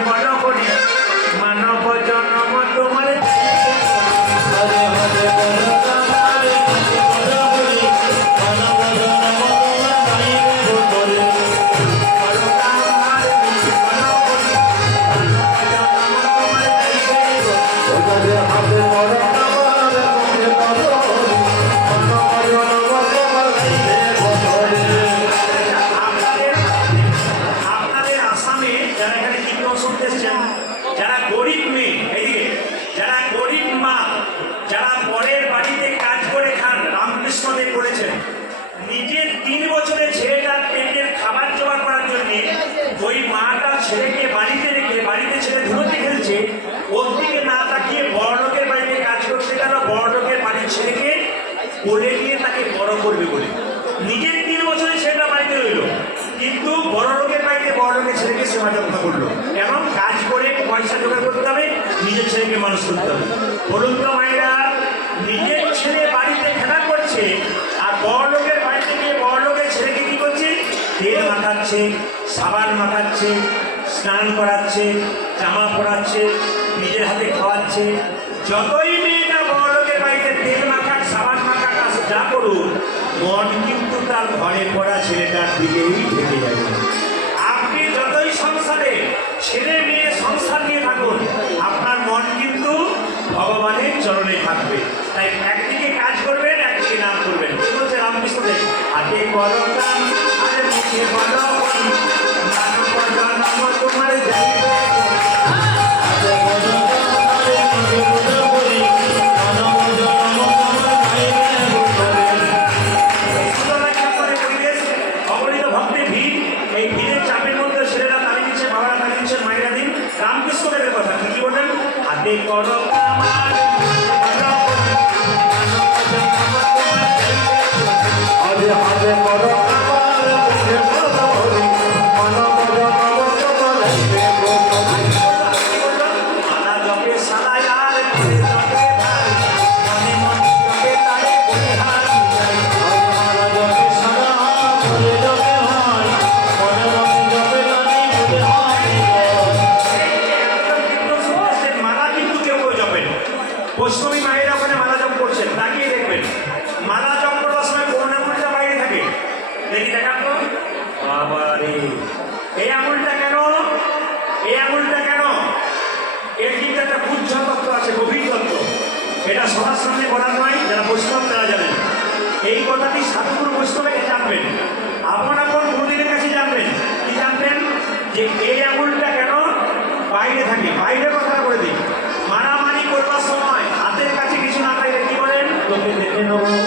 বড় করি মানব জন্ম তোমার কীর্তন এসছেন। যারা গরিব মেয়ে, এইদিকে, যারা গরিব মা, যারা পরের বাড়িতে কাজ করে খান রামকৃষ্ণদেব বলেছেন, নিজের তিন বছরের ছেলেটার পেটের খাবার জোগাড় করার জন্য ওই মাটা ছেলেকে বাড়িতে রেখে, বাড়িতে ছেলে ধুলোতে খেলছে, ওর দিকে না তাকিয়ে বড় লোকের বাড়িতে কাজ করছে গেল, বড় লোকের বাড়ির ছেলেকে কোলে নিয়ে তাকে বড় করবে বলে। নিজের তিন বছরের ছেলেটা বাড়িতে রইল, কিন্তু বড় বড় ছেলেকে সেবা যত্ন করল। এবং কাজ করে পয়সা জোগাড় করতে হবে, নিজের ছেলেকে মানুষ করতে হবে। বলুন তো মায়েরা নিজের ছেলে বাড়িতে খেলা করছে, আর বড় লোকের বাড়িতে গিয়ে বড় লোকের ছেলেকে কি করছে? তেল মাখাচ্ছে, সাবান মাখাচ্ছে, স্নান করাচ্ছে, জামা পরাচ্ছে, নিজের হাতে খাওয়াচ্ছে। যতই মেয়েটা বড় লোকের বাড়িতে তেল মাখাক, সাবান মাখাক যা করুন মন কিন্তু তার ঘরে পড়া ছেলেটার দিকেই থেকে যাবে। সংসারে ছেলে মেয়ে সংসার নিয়ে থাকুন। আপনার মন কিন্তু ভগবানের চরণে থাকবে। তাই একদিকে কাজ করবেন, একদিকে নাম করবেন। বলছে রামকৃষ্ণদেব হাতে বড় কাম আরে মুখে বড় হাতে কোনো কামার, বৈষ্ণবী মায়েরা ওখানে মালা জপ করছেন, তাকিয়ে দেখবেন। মালা জপ করার সময় কোন আঙুলটা বাইরে থাকে। দেখি দেখান তো বাবারে। এই আঙুলটা কেন? এই আঙুলটা কেন? এর কিন্তু একটা গুচ্ছ তত্ত্ব আছে, গভীর তত্ত্ব। এটা সবার সামনে বলা নয়, যারা বৈষ্ণব তারা জানেন। এই কথাটি সাধুগুরু বৈষ্ণবের জানবেন আপন আপন গুরুদেবের কাছে জানবেন কি জানবেন যে এই আঙুলটা কেন বাইরে থাকে বাইরে কথা বলে দিই মারামারি করবার সময় হাতের কাছে কিছু না পাইলে কি বলেন তোকে